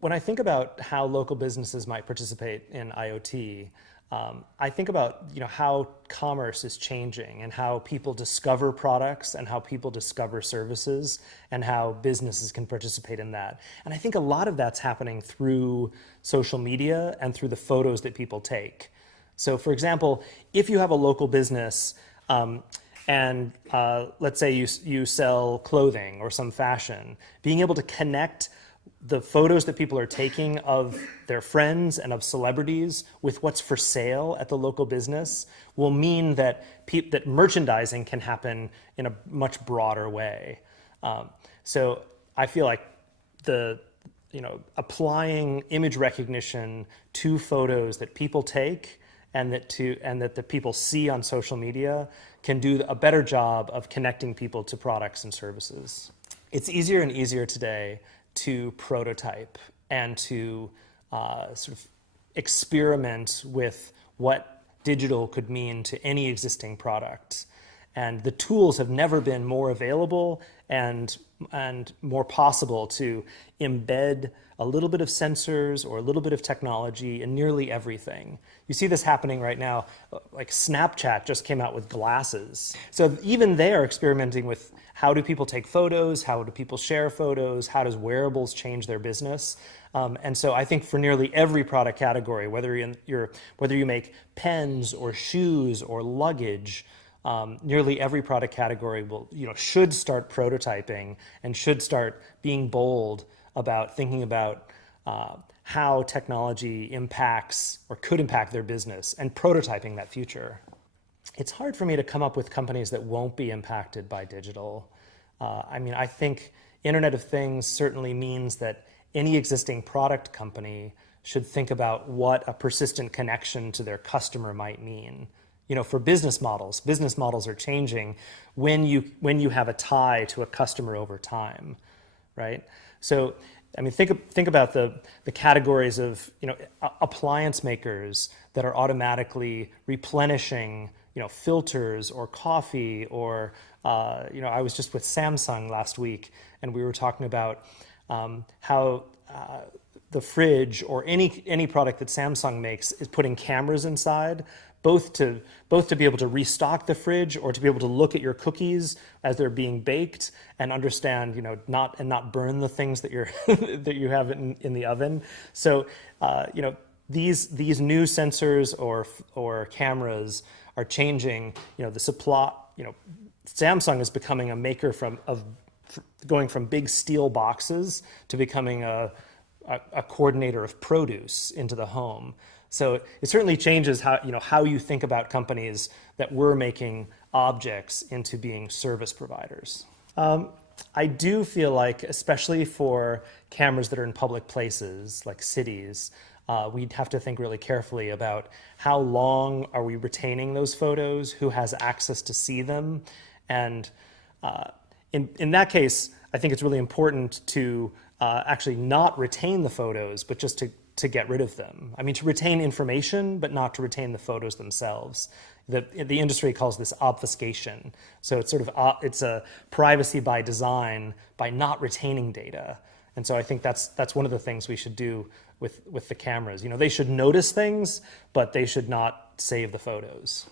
when I think about how local businesses might participate in IoT, I think about how commerce is changing and how people discover products and how people discover services and how businesses can participate in that. And I think a lot of that's happening through social media and through the photos that people take. So for example, if you have a local business and let's say you sell clothing or some fashion, being able to connect the photos that people are taking of their friends and of celebrities with what's for sale at the local business will mean that that merchandising can happen in a much broader way. So I feel like applying image recognition to photos that people take and that the people see on social media can do a better job of connecting people to products and services. It's easier and easier today to prototype and to sort of experiment with what digital could mean to any existing product. And the tools have never been more available and more possible to embed a little bit of sensors or a little bit of technology in nearly everything. You see this happening right now, like Snapchat just came out with glasses. So even they are experimenting with how do people take photos, how do people share photos, how does wearables change their business? And so I think for nearly every product category, whether you make pens or shoes or luggage, nearly every product category should start prototyping and should start being bold about thinking about how technology impacts or could impact their business and prototyping that future. It's hard for me to come up with companies that won't be impacted by digital. I think Internet of Things certainly means that any existing product company should think about what a persistent connection to their customer might mean. For business models are changing when you have a tie to a customer over time, right? So, think about the categories of appliance makers that are automatically replenishing filters or coffee or I was just with Samsung last week and we were talking about how the fridge or any product that Samsung makes is putting cameras inside, both to be able to restock the fridge or to be able to look at your cookies as they're being baked and understand, not burn the things that that you have in the oven. So, these new sensors or cameras are changing, the supply. Samsung is becoming a maker going from big steel boxes to becoming a coordinator of produce into the home. So it certainly changes how you think about companies that were making objects into being service providers. I do feel like, especially for cameras that are in public places like cities, we'd have to think really carefully about how long are we retaining those photos, who has access to see them, and in that case, I think it's really important to actually not retain the photos, but just to get rid of them. To retain information, but not to retain the photos themselves. The industry calls this obfuscation. So it's it's a privacy by design by not retaining data. And so I think that's one of the things we should do with the cameras. They should notice things, but they should not save the photos.